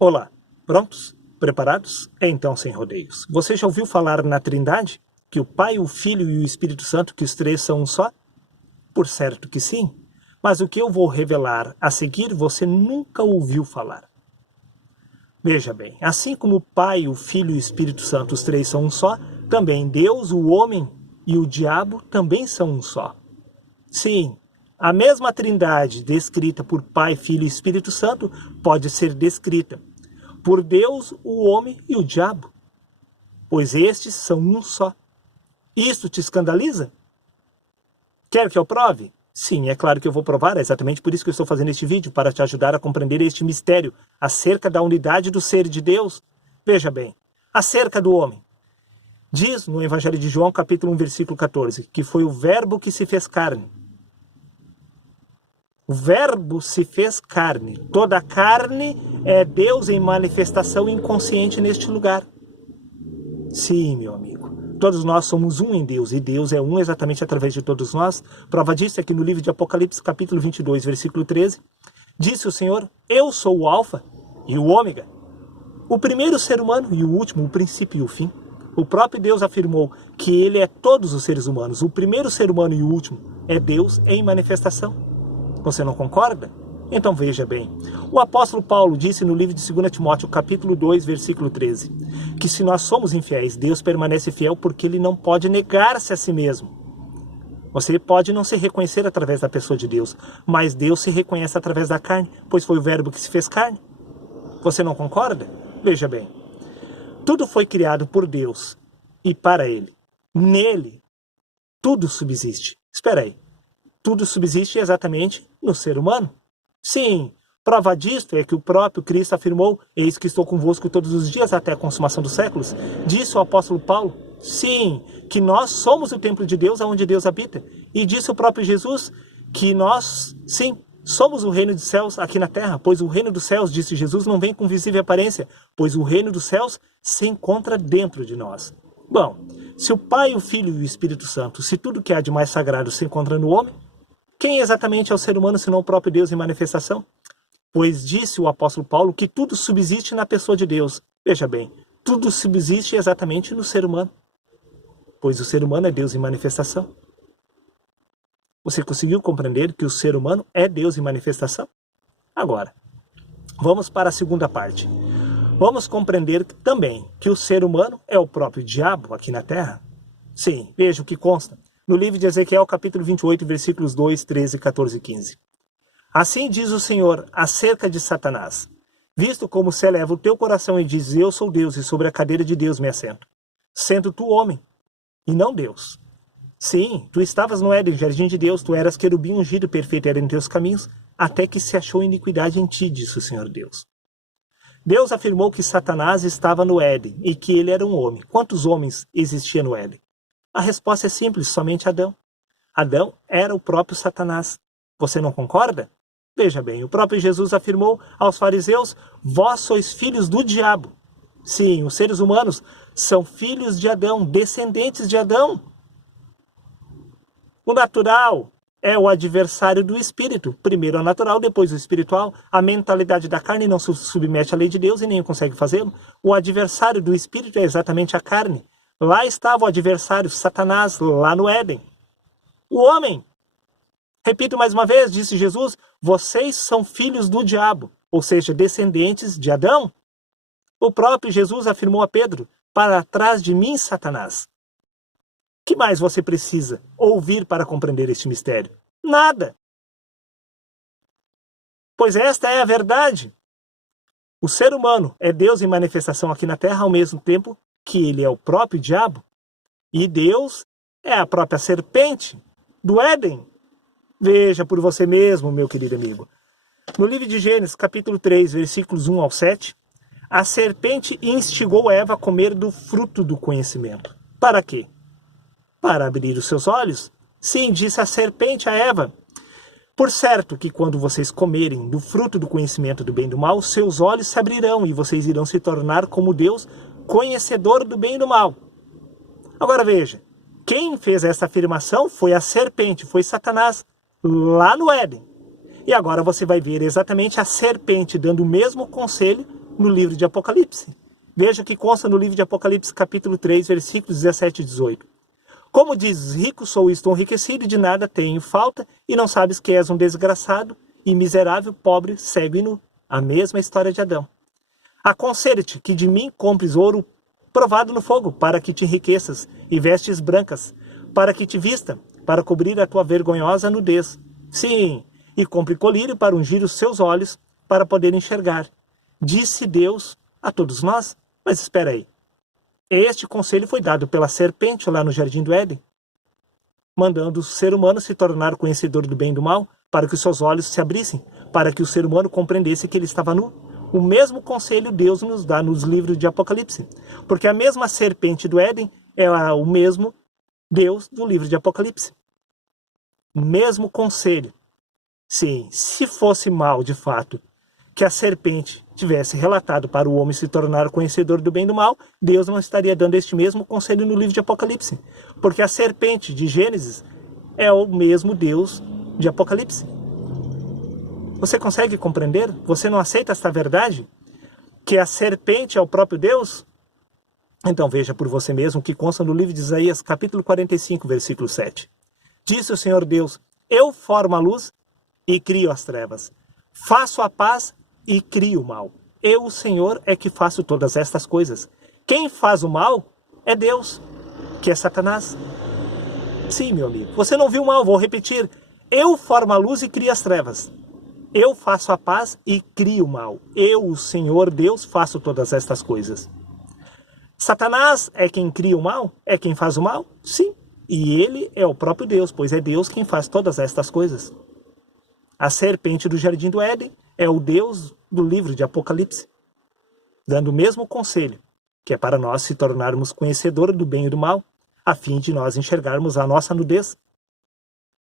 Olá, prontos? Preparados? Então, sem rodeios. Você já ouviu falar na Trindade? Que o Pai, o Filho e o Espírito Santo, que os três são um só? Por certo que sim, mas o que eu vou revelar a seguir você nunca ouviu falar. Veja bem, assim como o Pai, o Filho e o Espírito Santo, os três são um só, também Deus, o homem e o diabo também são um só. Sim, a mesma Trindade descrita por Pai, Filho e Espírito Santo pode ser descrita por Deus, o homem e o diabo, pois estes são um só. Isto te escandaliza? Quer que eu prove? Sim, é claro que eu vou provar, é exatamente por isso que eu estou fazendo este vídeo, para te ajudar a compreender este mistério acerca da unidade do ser de Deus. Veja bem, acerca do homem. Diz no Evangelho de João, capítulo 1, versículo 14, que foi o verbo que se fez carne. O verbo se fez carne. Toda a carne é Deus em manifestação inconsciente neste lugar. Sim, meu amigo. Todos nós somos um em Deus, e Deus é um exatamente através de todos nós. Prova disso é que no livro de Apocalipse, capítulo 22, versículo 13, disse o Senhor: eu sou o Alfa e o Ômega, o primeiro ser humano e o último, o princípio e o fim. O próprio Deus afirmou que Ele é todos os seres humanos. O primeiro ser humano e o último é Deus em manifestação. Você não concorda? Então veja bem, o apóstolo Paulo disse no livro de 2 Timóteo, capítulo 2, versículo 13, que se nós somos infiéis, Deus permanece fiel porque Ele não pode negar-se a si mesmo. Você pode não se reconhecer através da pessoa de Deus, mas Deus se reconhece através da carne, pois foi o verbo que se fez carne. Você não concorda? Veja bem, tudo foi criado por Deus e para Ele. Nele, tudo subsiste. Espera aí. Tudo subsiste exatamente no ser humano? Sim, prova disto é que o próprio Cristo afirmou: eis que estou convosco todos os dias até a consumação dos séculos. Disse o apóstolo Paulo: sim, que nós somos o templo de Deus, aonde Deus habita. E disse o próprio Jesus que nós, sim, somos o reino dos céus aqui na terra, pois o reino dos céus, disse Jesus, não vem com visível aparência, pois o reino dos céus se encontra dentro de nós. Bom, se o Pai, o Filho e o Espírito Santo, se tudo que há de mais sagrado se encontra no homem, quem exatamente é o ser humano senão o próprio Deus em manifestação? Pois disse o apóstolo Paulo que tudo subsiste na pessoa de Deus. Veja bem, tudo subsiste exatamente no ser humano, pois o ser humano é Deus em manifestação. Você conseguiu compreender que o ser humano é Deus em manifestação? Agora, vamos para a segunda parte. Vamos compreender também que o ser humano é o próprio diabo aqui na terra? Sim, veja o que consta no livro de Ezequiel, capítulo 28, versículos 2, 13, 14 e 15. Assim diz o Senhor acerca de Satanás: visto como se eleva o teu coração e diz: eu sou Deus, e sobre a cadeira de Deus me assento, sendo tu homem, e não Deus. Sim, tu estavas no Éden, jardim de Deus, tu eras querubim ungido, perfeito era em teus caminhos, até que se achou iniquidade em ti, disse o Senhor Deus. Deus afirmou que Satanás estava no Éden, e que ele era um homem. Quantos homens existiam no Éden? A resposta é simples, somente Adão. Adão era o próprio Satanás. Você não concorda? Veja bem, o próprio Jesus afirmou aos fariseus: vós sois filhos do diabo. Sim, os seres humanos são filhos de Adão, descendentes de Adão. O natural é o adversário do espírito. Primeiro o natural, depois o espiritual. A mentalidade da carne não se submete à lei de Deus e nem consegue fazê-lo. O adversário do espírito é exatamente a carne. Lá estava o adversário, Satanás, lá no Éden. O homem, repito mais uma vez, disse Jesus: vocês são filhos do diabo, ou seja, descendentes de Adão. O próprio Jesus afirmou a Pedro: para trás de mim, Satanás. Que mais você precisa ouvir para compreender este mistério? Nada. Pois esta é a verdade. O ser humano é Deus em manifestação aqui na terra, ao mesmo tempo que ele é o próprio diabo, e Deus é a própria serpente do Éden. Veja por você mesmo, meu querido amigo. No livro de Gênesis, capítulo 3, versículos 1 ao 7, a serpente instigou Eva a comer do fruto do conhecimento. Para quê? Para abrir os seus olhos. Sim, disse a serpente a Eva: por certo que quando vocês comerem do fruto do conhecimento do bem e do mal, seus olhos se abrirão e vocês irão se tornar como Deus, conhecedor do bem e do mal. Agora veja, quem fez essa afirmação foi a serpente, foi Satanás, lá no Éden. E agora você vai ver exatamente a serpente dando o mesmo conselho no livro de Apocalipse. Veja que consta no livro de Apocalipse, capítulo 3, versículos 17 e 18. Como dizes, rico sou e estou enriquecido e de nada tenho falta, e não sabes que és um desgraçado e miserável, pobre, cego e nu. A mesma história de Adão. Aconselho-te que de mim compres ouro provado no fogo, para que te enriqueças, e vestes brancas, para que te vista, para cobrir a tua vergonhosa nudez. Sim, e compre colírio para ungir os seus olhos, para poder enxergar. Disse Deus a todos nós. Mas espera aí. Este conselho foi dado pela serpente lá no Jardim do Éden, mandando o ser humano se tornar conhecedor do bem e do mal, para que os seus olhos se abrissem, para que o ser humano compreendesse que ele estava nu. O mesmo conselho Deus nos dá nos livros de Apocalipse, porque a mesma serpente do Éden é o mesmo Deus do livro de Apocalipse. O mesmo conselho. Sim, se fosse mal de fato que a serpente tivesse relatado para o homem se tornar conhecedor do bem e do mal, Deus não estaria dando este mesmo conselho no livro de Apocalipse, porque a serpente de Gênesis é o mesmo Deus de Apocalipse. Você consegue compreender? Você não aceita esta verdade? Que a serpente é o próprio Deus? Então veja por você mesmo o que consta no livro de Isaías, capítulo 45, versículo 7. Disse o Senhor Deus, eu formo a luz e crio as trevas. Faço a paz e crio o mal. Eu, o Senhor, é que faço todas estas coisas. Quem faz o mal é Deus, que é Satanás. Sim, meu amigo, você não viu mal, vou repetir. Eu formo a luz e crio as trevas. Eu faço a paz e crio o mal. Eu, o Senhor Deus, faço todas estas coisas. Satanás é quem cria o mal? É quem faz o mal? Sim. E ele é o próprio Deus, pois é Deus quem faz todas estas coisas. A serpente do Jardim do Éden é o Deus do livro de Apocalipse, dando o mesmo conselho, que é para nós se tornarmos conhecedores do bem e do mal, a fim de nós enxergarmos a nossa nudez.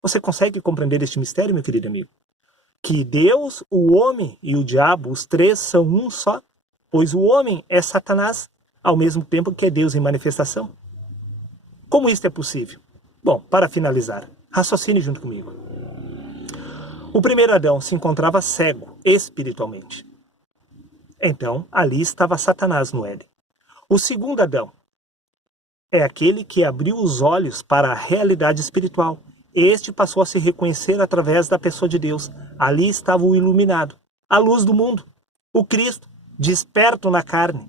Você consegue compreender este mistério, meu querido amigo? Que Deus, o homem e o diabo, os três são um só, pois o homem é Satanás, ao mesmo tempo que é Deus em manifestação. Como isto é possível? Bom, para finalizar, raciocine junto comigo. O primeiro Adão se encontrava cego espiritualmente. Então, ali estava Satanás no Éden. O segundo Adão é aquele que abriu os olhos para a realidade espiritual. Este passou a se reconhecer através da pessoa de Deus. Ali estava o iluminado, a luz do mundo, o Cristo, desperto na carne.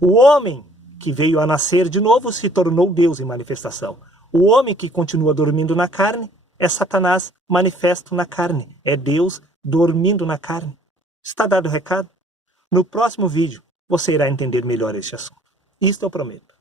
O homem que veio a nascer de novo se tornou Deus em manifestação. O homem que continua dormindo na carne é Satanás manifesto na carne. É Deus dormindo na carne. Está dado o recado? No próximo vídeo você irá entender melhor este assunto. Isto eu prometo.